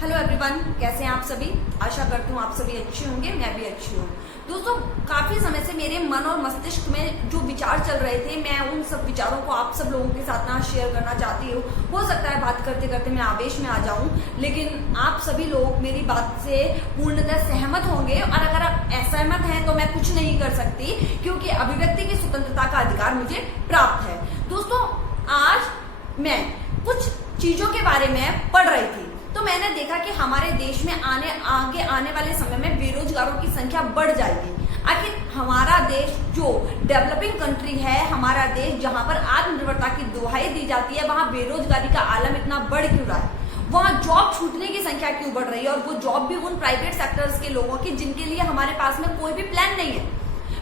Hello everyone, कैसे हैं आप सभी। आशा करती हूँ आप सभी अच्छे होंगे, मैं भी अच्छी हूँ। दोस्तों, काफी समय से मेरे मन और मस्तिष्क में जो विचार चल रहे थे, मैं उन सब विचारों को आप सब लोगों के साथ ना शेयर करना चाहती हूँ। हो सकता है बात करते करते मैं आवेश में आ जाऊं, लेकिन आप सभी लोग मेरी बात से पूर्णतः सहमत होंगे। और अगर आप असहमत हैं तो मैं कुछ नहीं कर सकती, क्योंकि अभिव्यक्ति की स्वतंत्रता का अधिकार मुझे प्राप्त है। दोस्तों, आज मैं कुछ चीजों के बारे में पढ़ रही थी, तो मैंने देखा कि हमारे देश में आगे आने वाले समय में बेरोजगारों की संख्या बढ़ जाएगी। आखिर हमारा देश जो डेवलपिंग कंट्री है, हमारा देश जहां पर आत्मनिर्भरता की दुहाई दी जाती है, वहां बेरोजगारी का आलम इतना बढ़ क्यों रहा है? वहां जॉब छूटने की संख्या क्यों बढ़ रही है? और वो जॉब भी उन प्राइवेट सेक्टर्स के लोगों की जिनके लिए हमारे पास में कोई भी प्लान नहीं है।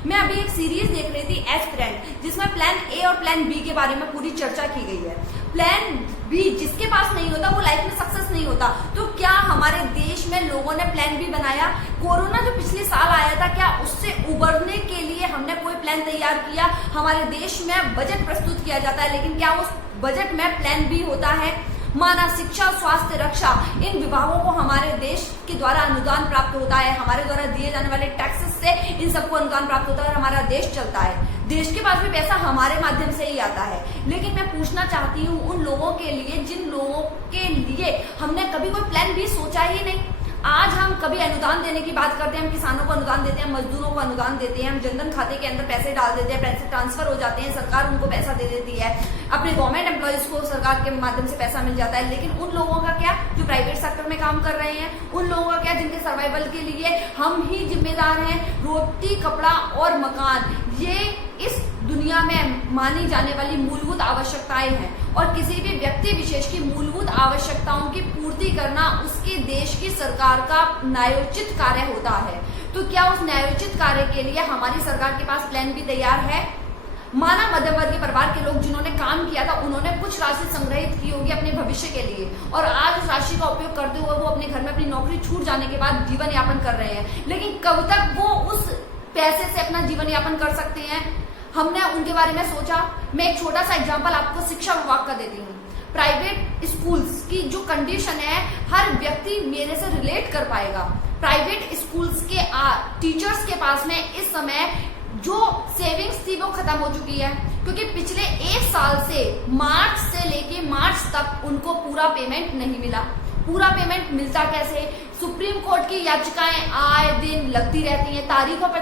मैं अभी एक सीरीज देख रही थी एस्पिरेंट, जिसमें प्लान ए और प्लान बी के बारे में पूरी चर्चा की गई है। प्लान बी जिसके पास नहीं होता वो लाइफ में सक्सेस नहीं होता। तो क्या हमारे देश में लोगों ने प्लान बी बनाया? कोरोना जो पिछले साल आया था, क्या उससे उबरने के लिए हमने कोई प्लान तैयार किया? हमारे देश में बजट प्रस्तुत किया जाता है, लेकिन क्या उस बजट में प्लान बी होता है? माना शिक्षा, स्वास्थ्य, रक्षा, इन विभागों को हमारे देश के द्वारा अनुदान प्राप्त होता है। हमारे द्वारा दिए जाने वाले टैक्सेस से इन सबको अनुदान प्राप्त होता है और हमारा देश चलता है। देश के पास भी पैसा हमारे माध्यम से ही आता है। लेकिन मैं पूछना चाहती हूँ उन लोगों के लिए जिन लोगों के लिए हमने कभी कोई प्लान भी सोचा ही नहीं। आज हम कभी अनुदान देने की बात करते हैं, हम किसानों को अनुदान देते हैं, मजदूरों को अनुदान देते हैं, हम जनधन खाते के अंदर पैसे डाल देते हैं, पैसे ट्रांसफर हो जाते हैं, सरकार उनको पैसा दे देती है, अपने गवर्नमेंट एम्प्लॉयज को सरकार के माध्यम से पैसा मिल जाता है। लेकिन उन लोगों का क्या जो प्राइवेट सेक्टर में काम कर रहे हैं? उन लोगों का क्या जिनके सर्वाइवल के लिए हम ही जिम्मेदार हैं? रोटी, कपड़ा और मकान, ये इस दुनिया में मानी जाने वाली मूलभूत आवश्यकताएं हैं, और किसी भी व्यक्ति विशेष की मूलभूत आवश्यकताओं की पूर्ति करना उसके देश की सरकार का न्यायोचित कार्य होता है। तो क्या उस न्यायोचित कार्य के लिए हमारी सरकार के पास प्लान भी तैयार है? माना मध्यम वर्गीय परिवार के लोग जिन्होंने काम किया था, उन्होंने कुछ राशि संग्रहित की होगी अपने भविष्य के लिए, और आज उस राशि का उपयोग करते हुए वो अपने घर में अपनी नौकरी छूट जाने के बाद जीवन यापन कर रहे हैं। लेकिन कब तक वो उस पैसे से अपना जीवन यापन कर सकते हैं? हमने उनके बारे में सोचा। मैं एक छोटा सा एग्जांपल आपको शिक्षा विभाग का देती हूँ। प्राइवेट स्कूल्स की जो कंडीशन है, हर व्यक्ति मेरे से रिलेट कर पाएगा। प्राइवेट स्कूल्स के टीचर्स के पास में इस समय जो सेविंग्स थी वो खत्म हो चुकी है, क्योंकि पिछले एक साल से मार्च से लेके मार्च तक उनको पूरा पेमेंट नहीं मिला। पूरा पेमेंट मिलता कैसे? सुप्रीम कोर्ट की याचिकाएं आए दिन लगती रहती हैं, तारीखों पे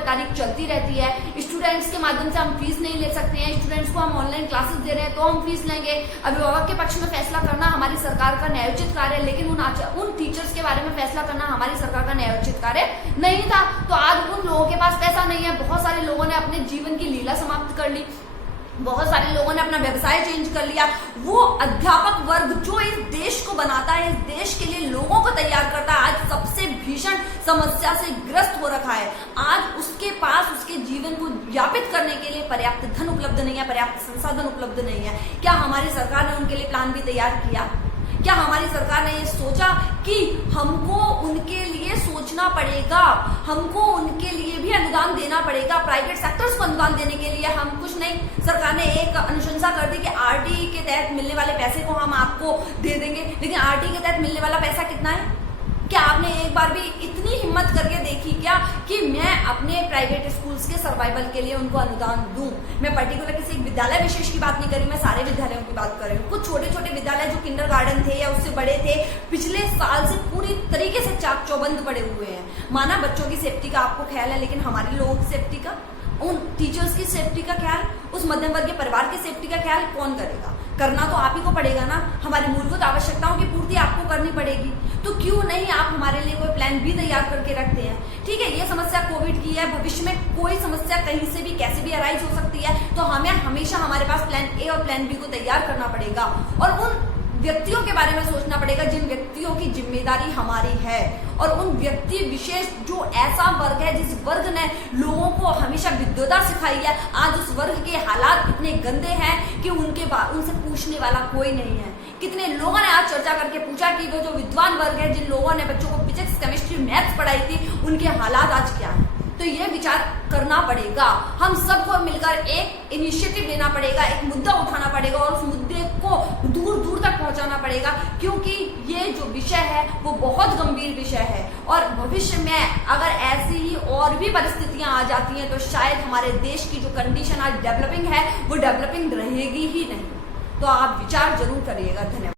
तारीख चलती रहती है। स्टूडेंट्स के माध्यम से हम फीस नहीं ले सकते हैं, स्टूडेंट्स को हम ऑनलाइन क्लासेस दे रहे हैं तो हम फीस लेंगे। अभिभावक के पक्ष में फैसला करना हमारी सरकार का न्यायोचित कार्य है, लेकिन उन टीचर्स के बारे में फैसला करना हमारी सरकार का न्यायोचित कार्य नहीं था। तो आज उन लोगों के पास पैसा नहीं है। बहुत सारे लोगों ने अपने जीवन की लीला समाप्त कर ली, बहुत सारे लोगों ने अपना व्यवसाय चेंज कर लिया। वो अध्यापक वर्ग जो इस देश को बनाता है, इस देश के लिए लोगों को तैयार करता है, आज सबसे भीषण समस्या से ग्रस्त हो रखा है। आज उसके पास उसके जीवन को यापित करने के लिए पर्याप्त धन उपलब्ध नहीं है, पर्याप्त संसाधन उपलब्ध नहीं है। क्या हमारी सरकार ने उनके लिए प्लान भी तैयार किया? क्या हमारी सरकार ने ये सोचा कि हमको उनके लिए सोचना पड़ेगा, हमको उनके लिए भी अनुदान देना पड़ेगा? प्राइवेट सेक्टर्स को अनुदान देने के लिए हम कुछ नहीं, सरकार ने एक अनुशंसा कर दी कि आरटीई के तहत मिलने वाले पैसे को हम आपको दे देंगे। लेकिन आरटीई के तहत मिलने वाला पैसा कितना है? क्या आपने एक बार भी इतनी हिम्मत करके देखी क्या कि मैं अपने प्राइवेट स्कूल्स के सर्वाइवल के लिए उनको अनुदान दूं? मैं पर्टिकुलर किसी एक विद्यालय विशेष की बात नहीं कर रही, मैं सारे विद्यालयों की बात कर रही हूँ। कुछ छोटे छोटे विद्यालय जो किंडरगार्टन थे या उससे बड़े थे, पिछले साल से पूरी तरीके से चाक चौबंद पड़े हुए हैं। माना बच्चों की सेफ्टी का आपको ख्याल है, लेकिन हमारे लोगों की सेफ्टी का, उन टीचर्स की सेफ्टी का ख्याल, उस मध्यम वर्गीय परिवार की सेफ्टी का ख्याल कौन करेगा? करना तो आप ही को पड़ेगा ना। हमारी मूलभूत आवश्यकताओं की पूर्ति आपको करनी पड़ेगी। तो क्यों नहीं आप हमारे लिए कोई प्लान भी तैयार करके रखते हैं? ठीक है, ये समस्या कोविड की है, भविष्य में कोई समस्या कहीं से भी कैसे भी अराइज हो सकती है, तो हमें हमेशा हमारे पास प्लान ए और प्लान बी को तैयार करना पड़ेगा, और उन व्यक्तियों के बारे में सोचना पड़ेगा जिन व्यक्तियों की जिम्मेदारी हमारी है, और उन व्यक्ति विशेष जो ऐसा वर्ग है जिस वर्ग ने लोगों को हमेशा विद्वता सिखाई है। आज उस वर्ग के हालात इतने गंदे हैं कि उनसे पूछने वाला कोई नहीं है। कितने लोगों ने आज चर्चा करके पूछा कि वो जो विद्वान वर्ग है, जिन लोगों ने बच्चों को फिजिक्स, केमिस्ट्री, मैथ्स पढ़ाई थी, उनके हालात आज क्या है? तो ये विचार करना पड़ेगा। हम सबको मिलकर एक इनिशिएटिव लेना पड़ेगा, एक मुद्दा उठाना पड़ेगा और उस मुद्दे को दूर दूर तक पहुंचाना पड़ेगा, क्योंकि ये जो विषय है वो बहुत गंभीर विषय है और भविष्य में अगर ऐसी ही और भी परिस्थितियां आ जाती हैं तो शायद हमारे देश की जो कंडीशन आज डेवलपिंग है वो डेवलपिंग रहेगी ही नहीं। तो आप विचार जरूर करिएगा। धन्यवाद।